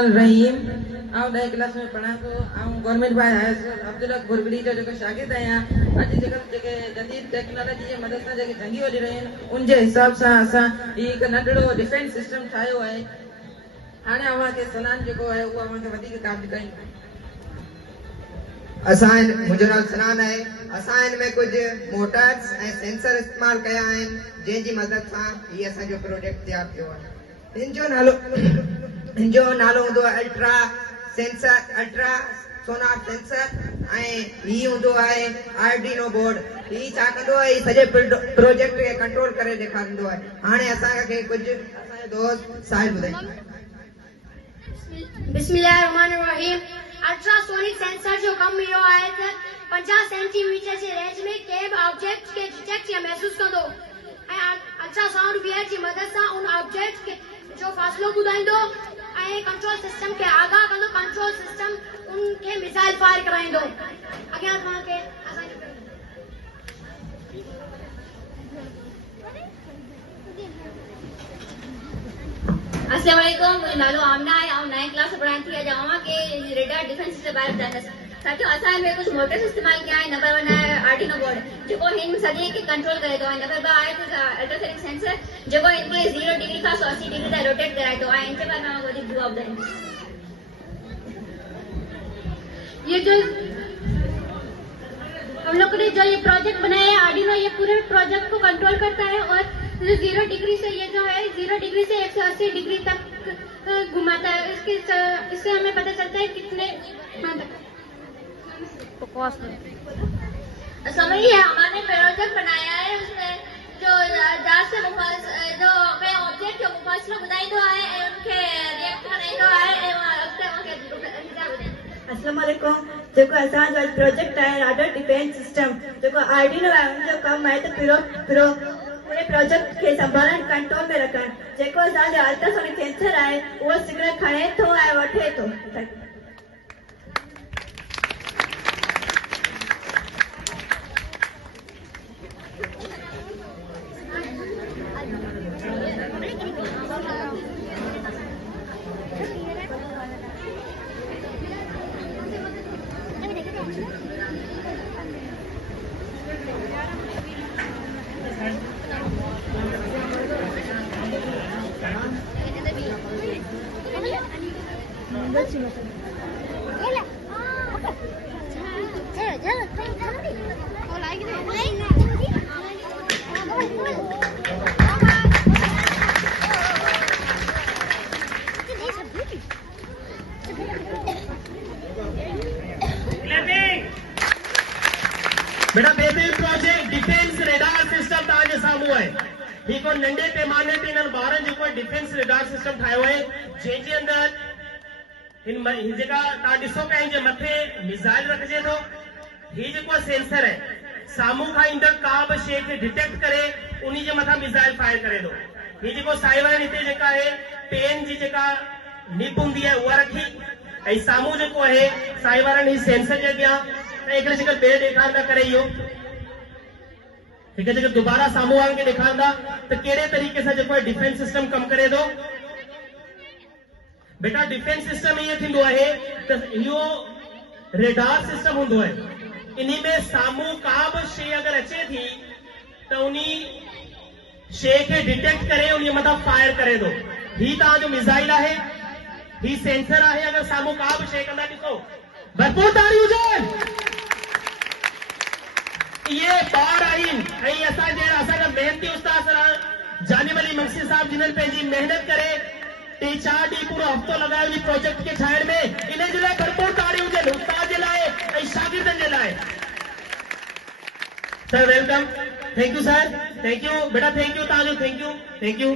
रहीम आउं 10 क्लास में पढ़ा तो आउं government boys higher school Abdullah Gurgadi जो जेको शागिर्द आहियां। अॼु जेके जदीद टेक्नोलॉजी जे मदद सां जेके जंगी वॼी रहियूं आहिनि उन जे हिसाब सां असां हिकु नंढड़ो डिफेंस सिस्टम ठाहियो आहे। हाणे अव्हांखे सनान जेको आहे उहो अव्हांखे वधीक काम कयूं। मुझे नाल सनान है। असां इनमें कुछ मोटर्स ऐं सेंसर इस्तेमाल कया आहिनि जंहिंजी मदद सां ही असांजो प्रोजेक्ट तैयार थियो आहे। इनजो नालो हूंदो आहे अल्ट्रा सोनार सेंसर ऐं ही हूंदो आहे आर्डिनो बोर्ड। ही छा कंदो आहे, ही सॼे प्रोजेक्ट खे कंट्रोल करे ॾेखारींदो आहे। हाणे असांखे कुझु असांजो दोस्त साहिल ॿुधाईंदो। बिस्मिल्लाहिर्रहमानिर्रहीम। अल्ट्रासोनिक सेंसर जो कम इहो आहे त 50 सेंटीमीटर जे रेंज में के बि ऑब्जेक्ट खे डिटेक्ट या महसूस कंदो ऐं अल्ट्रासाउंड वेव जी मदद सां उन ऑब्जेक्ट खे जो फ़ासिलो ॿुधाईंदो ऐं कंट्रोल सिस्टम खे आगाह कंदो। कंट्रोल सिस्टम उनखे मिसाइल फायर कराईंदो। अॻियां तव्हांखे अस्सलाम वालेकुम। मुझे नालो आमना है। आउं 9 क्लास में पढ़ाई थी। अॼु अवां के रेडार डिफेंस जे बारे में ॿुधाईंदसि। ताकि असां में कुछ मोटर्स इस्तेमाल किया है। नंबर 1 है आर्डिनो बोर्ड जो हिन सॼे खे कंट्रोल करे थो। नंबर 2 आहे अल्ट्रासोनिक सेंसर जो इनके 0 डिग्री खां 180 डिग्री तक रोटेट कराए थो। इनके बारे में वधीक जवाब ॿुधाईंदसि। ये जो हम लोग ने जो ये प्रोजेक्ट बनाया है आर्डिनो, ये पूरे प्रोजेक्ट को कंट्रोल करता है और 0 डिग्री से ये जो है 0 डिग्री से 180 डिग्री तक घुमाता है। इससे हमें पता चलता है कितने समझ है। हमारे प्रोजेक्ट बनाया है उसमें जो जहाज से जो कई ऑब्जेक्ट जो मुफासला बुधाईंदो आहे ऐं उनखे रिएक्ट कराईंदो आहे ऐं अॻिते मूंखे अस्सलाम वालेकुम। जेको असांजो प्रोजेक्ट आहे राडर डिफेंस सिस्टम जेको आर्डिनो आहे उनजो कमु आहे त पूरे प्रोजेक्ट खे संभालण कंट्रोल में रखण। जेको असांजो अल्ट्रासोनिक सेंसर आहे उहो सिग्नल खणे थो ऐं वठे थो। बेटा baby project defence radar system तव्हांजे साम्हूं आहे। ही को नंढे पैमाने ते इन्हनि ॿारनि जेको डिफेंस रेडार सिस्टम ठाहियो आहे जंहिंजे अंदरि हिन जेका तव्हां ॾिसो पिया हिन जे मथे मिसाइल रखिजे थो। ही जेको सेंसर आहे साम्हूं खां ईंदड़ का बि शइ खे डिटेक्ट करे उन जे मथां मिसाइल फायर करे थो। ही जेको साइबर हिते जेका आहे पेन जी जेका निब हूंदी आहे उहा रखी ऐं साम्हूं जेको आहे साइबर ही सेंसर जे अॻियां हिकिड़े जेकर ॿिए ॾेखारींदा करे इहो हिकु जेकर दोबारा साम्हूं वारनि खे ॾेखारींदा त कहिड़े तरीक़े सां जेको आहे डिफेंस सिस्टम कमु करे थो। बेटा डिफेंस सिस्टम ईअं थींदो आहे त इहो रेडार सिस्टम हूंदो आहे। इन में साम्हूं का बि शइ अगरि अचे थी त उन शइ खे डिटेक्ट करे उन मथां फायर करे थो। ही तव्हांजो मिसाइल आहे, ही सेंसर आहे। अगरि साम्हूं का बि शइ कंदा ॾिसो भरपूर ताड़ियूं हुजनि। ये ॿार आहिनि ऐं असांजा मेहनती उस्ताद जानिब अली मंगसी साहब जिन्हनि पंहिंजी महिनत करे 3-4 ॾींहं पूरो हफ़्तो लॻायो जी प्रोजेक्ट खे ठाहिण में। इन जे लाइ भरपूर ताड़ियूं हुजनि उस्ताद जे लाइ ऐं शागिर्दनि जे लाइ। Sir welcome. Thank you sir. Thank you बेटा। थैंक यू तव्हांजो। Thank you.